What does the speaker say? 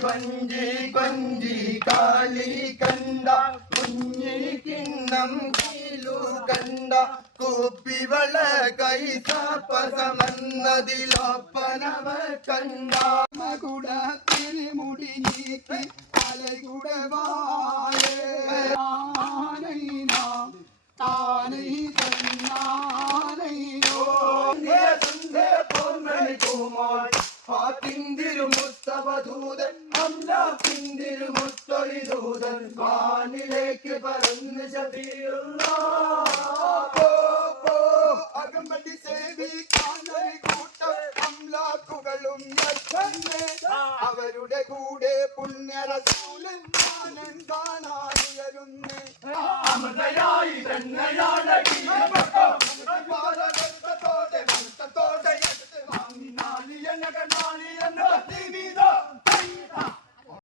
കൊഞ്ചി കൊഞ്ചി കാളി കണ്ട കുഞ്ഞി കിണ്ണം കീലു കണ്ട കുപ്പിവള കൈസപ്പസമെന്നതിലൊപ്പനവ കണ്ട മകുടത്തിൽ മുടി നീക്കി അലകുടെ മുസ്തഫദൂതൻ അംലാഖിന്തിരു മുസ്തഫദൂതൻ വാനിലേക്ക് പറന്ന് ശഫീഉല്ലാഹ് അകമ്പടി സേവിക്കാൻ ഒരു കൂട്ടം അംലാഖുകളും അവരുടെ കൂടെ പുണ്യ റസൂൽ